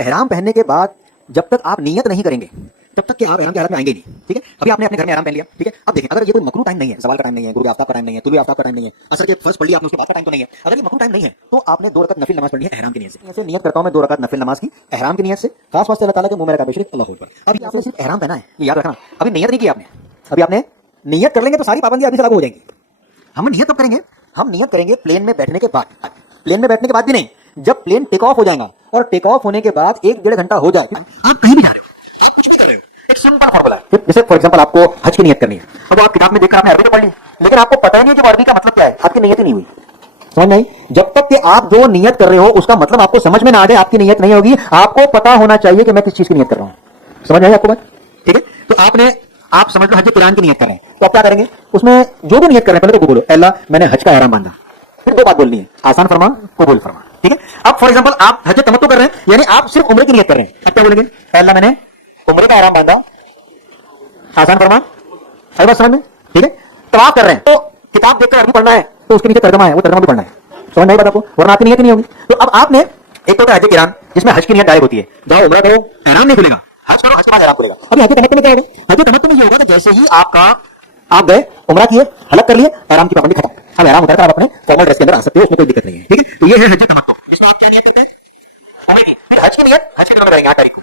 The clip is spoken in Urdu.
احرام پہننے کے بعد جب تک آپ نیت نہیں کریں گے تب تک کہ آپ احرام کی حالت میں آئیں گے نہیں. ٹھیک ہے, ابھی آپ نے اپنے گھر میں احرام پہن لیا. ٹھیک ہے, اب دیکھیں اگر یہ کوئی مکروہ ٹائم نہیں ہے, زوال کا ٹائم نہیں ہے, غروب آفتاب کا ٹائم نہیں ہے, طلوع آفتاب کا ٹائم نہیں ہے, عصر کے فرض پڑھ لیا آپ نے, اس کے بعد کا ٹائم تو نہیں ہے, اگر یہ مکروہ ٹائم نہیں ہے تو آپ نے 2 رکعت نفل نماز پڑھنی ہے احرام کی نیت سے. ایسے نیت کرتا ہوں میں 2 رکعت نفل نماز کی احرام کی نیت سے, خاص واسطے اللہ تعالیٰ کے منہ میں رکعت شریف اللہ اکبر. ابھی آپ نے صرف احرام پہنا ہے, یہ یاد رکھنا, ابھی نیت نہیں کی آپ نے. ابھی آپ نے نیت کر لیں گے تو ساری پابندیاں ابھی سے لاگو ہو جائیں گی. ہم نیت کب کریں گے؟ ہم نیت کریں گے پلین میں بیٹھنے کے بعد. پلین میں بیٹھنے کے بعد بھی نہیں, جب پلین ٹیک آف ہو جائے گا اور ٹیک آف ہونے کے بعد 1-1.5 گھنٹہ ہو جائے, آپ کہیں بھی جا رہے ہو, آپ کچھ بھی کر رہے ہو, ایک سمپل فارمولا ہے. جیسے فار ایگزامپل آپ کو حج کی نیت کرنی ہے, اب آپ کتاب میں دیکھ کر آپ نے عربی تو پڑھ لی, لیکن آپ کو پتہ ہی نہیں کہ عربی کا مطلب کیا ہے, آپ کی نیت ہی نہیں ہوئی. سمجھ نہیں, جب تک کہ آپ جو نیت کر رہے ہو اس کا مطلب آپ کو سمجھ میں نہ آ جائے آپ کی نیت نہیں ہوگی. آپ کو پتا ہونا چاہیے کہ میں کس چیز کی نیت کر رہا ہوں. سمجھ آئی آپ کو بات؟ ٹھیک ہے, تو آپ سمجھ لو حج قرآن کی نیت کر رہے ہیں, تو آپ کیا کریں گے, اس میں جو بھی نیت کر رہے ہیں پہلے تو بولو اے اللہ میں نے حج کا احرام باندھا, پھر 2 بات بولنی ہے, آسان فرما قبول فرما. ٹھیک ہے, اب فار ایگزامپل آپ حج تمتع کر رہے ہیں, یعنی آپ صرف عمرے کی نیت کر رہے ہیں, اب کیا بولیں گے, اے اللہ میں نے عمرے کا احرام باندھا, آسان فرما, ہے بات سمجھ میں. ٹھیک ہے, طواف کر رہے ہیں تو کتاب دیکھ کر عربی پڑھنا ہے تو اس کے نیچے ترجمہ ہے, وہ ترجمہ بھی پڑھنا ہے. سمجھ نہیں پتا کو, ورنہ آپ کی نیت نہیں ہوگی. تو اب آپ نے ایک تو حج قرآن جس میں حج کی نیت غائب ہوتی ہے, جاؤ عمرہ کرو احرام نہیں کھلے گا, حج کرو حج کے بعد احرام کھلے گا. ابھی حج تمتع میں کیا ہوگا, حج تمتع میں یہ ہوگا کہ جیسے ہی آپ گئے عمرہ کیے, حلق کر لیے, احرام کی پابندی ختم, اب احرام اتر کر آپ اپنے فارمل ڈریس کے اندر آ سکتے ہو, اس میں کوئی دقت نہیں ہے. ٹھیک ہے, تو یہ ہے حج تمتع, جس میں آپ کیا نیت کرتے ہیں عمرے کی, پھر حج کی نیت حج کے دن میں کریں گے 8 تاریخ کو.